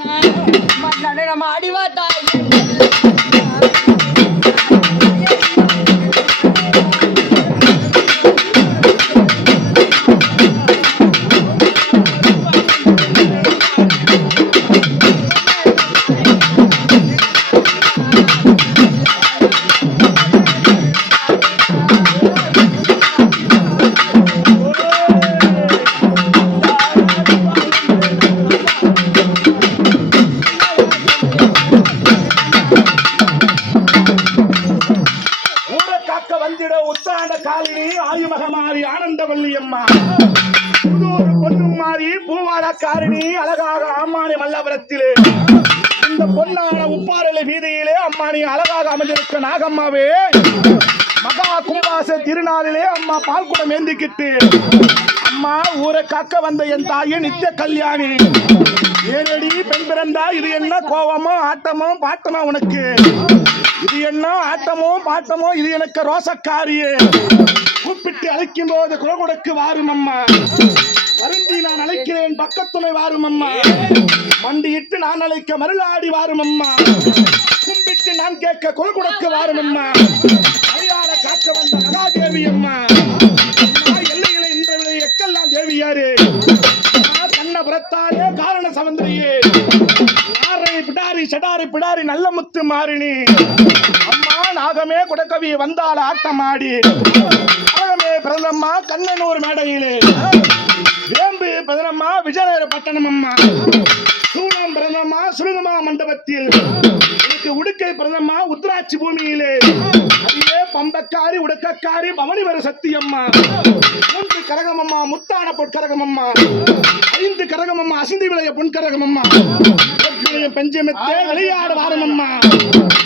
நம்ம அடிவாட்டா காரணி அழகாக அம்மானி மல்லபுரத்திலே இந்த பொன்னான உப்பாரலை வீதியிலே அம்மானி அழகாக அமைந்திருக்க நாகம்மாவே மகா கும்பாச திருநாளிலே அம்மா பால்குடம் ஏந்திக்கிட்டு அம்மா ஊரை காக்க வந்த என் தாயே நித்திய கல்யாணி ஏனடி பெண் பிறந்தா இது என்ன கோவமோ ஆட்டமோ பாட்டமோ உனக்கு இது என்ன ஆட்டமோ பாட்டமோ இது எனக்கு ரோசக்காரியே கூப்பிட்டு அழைக்கும் போது குலகுடக்கு வாரும் அம்மா வருந்தி நான் அழைக்கிறேன் பக்கத்துணை வாரும் அம்மா மண்டியிட்டு நான் அழைக்க மருளாடி வாரும் அம்மா கும்பிட்டு நான் கேட்க குலகுடக்கு வாரும் அம்மா அரியார காக்க வந்த மகாதேவி அம்மா எல்லைகளை இன்றவிலை எக்கெல்லாம் தேவியாரு கண்ணபுரத்தாரே காரண சவந்தரியே பிடாரி சடாரி பிடாரி நல்ல முத்து மாறினி அம்மா நாகமே குடக்கவி வந்தால் ஆட்டமாடி நாகமே பிரதமம்மா கண்ணனூர் மேடையிலே வேம்பு பிரதமம்மா விஜயநகர பட்டணம் அம்மா சூளம் பிரதமம்மா சுருங்கமா மண்டபத்தில் உடுக்கை பிரதமம்மா உத்ராட்சி பூமியிலே அதிலே பம்பக்காரி உடக்கக்காரி பவனிவர சத்தியம்மா மூன்று கரகமம்மா முத்தான பொற்கரகமம்மா 5 கரகமம்மா அசிந்தி விளைய பொன்கரகமம்மா பஞ்சமெத்தே விளையாட வாரமம்மா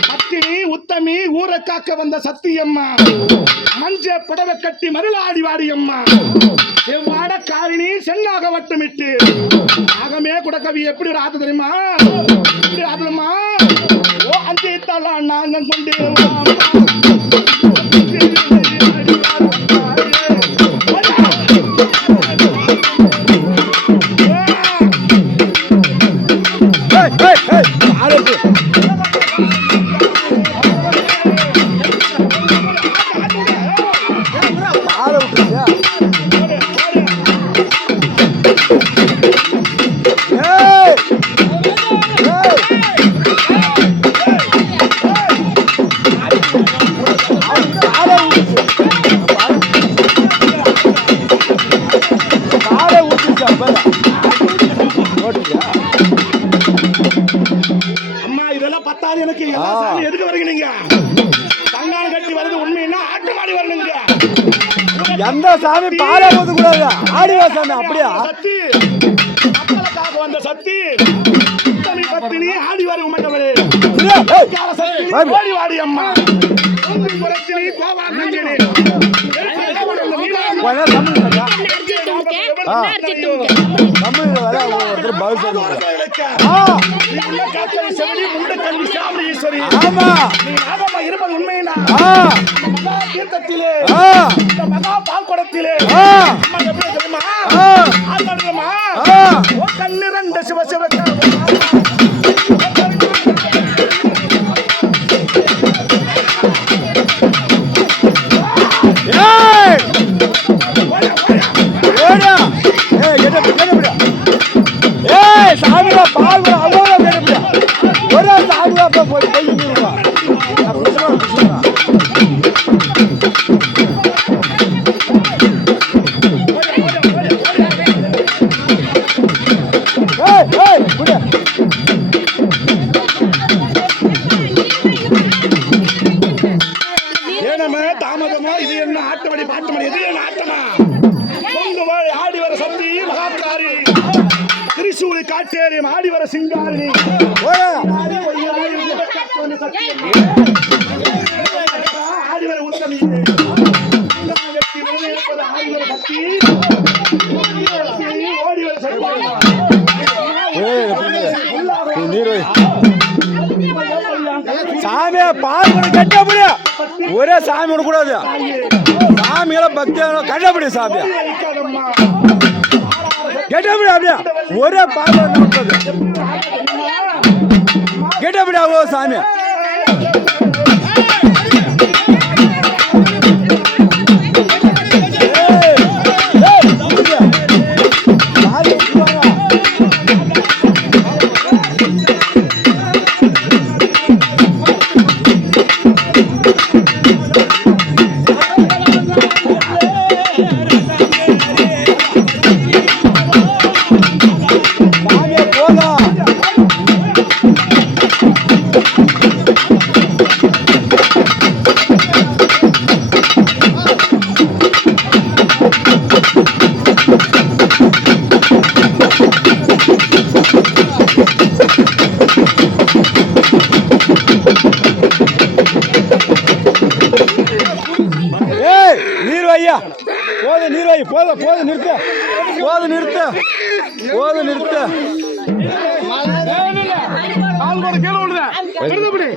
பத்தினி உத்தமி ஊரை காக்க வந்த சத்தியம்மா மஞ்ச புடவை கட்டி மருளாடி வாடியம்மா செவ்வாட காரிணி சென்னாக வட்டமிட்டு ஆகமே குடக்கவி எப்படி ஆத்து தெரியுமா எப்படி ஆத்துமா ஓ அஞ்சு தலா நாங்க கொண்டு எனக்கு எதுக்கு வரீங்க நீங்க தங்கான கட்டி வருது உண்மைன்னா ஆட்டு மாடி வரணுங்க எந்த சாமி பாலை ஊது கூடாது ஆடிவா சாமி அப்படியே சத்தி மக்களுக்காக வந்த சத்தி உத்தமி பத்தினி ஆடி வரும் மண்டபலே சத்தி ஓடி வாடி அம்மா புரட்சினி கோவா கஞ்சனி இருப்பது உண்மையினா தீர்த்தத்திலே மகா பால்குடத்திலே கண்ணிரண்ட சிவசிவ சாமியா பால் ஒரே சாமியா போய் ஏனமே தாமதமா இது என்ன ஆட்டமடி பாட்டமடி இது என்ன ஆட்டமா ஆடி வர சக்தி மகாக்காரி திரிசூலி காட்டேரி ஆடி வர சிங்காரி ஆடி வர உத்தமி ஓடி வர சாமியா பால் கட்ட முடியும் ஒரே சாமி விடக்கூடாது சாமியில பக்தியான கட்ட முடியும் சாமியா கட்ட முடியும் அப்படியா ஒரே பால் கெட்டப்படாவோ சாமி. நீர் வையா போது, நீர் வை, போதும் போது, நிறுத்த, போது நிறுத்த, போது நிறுத்த.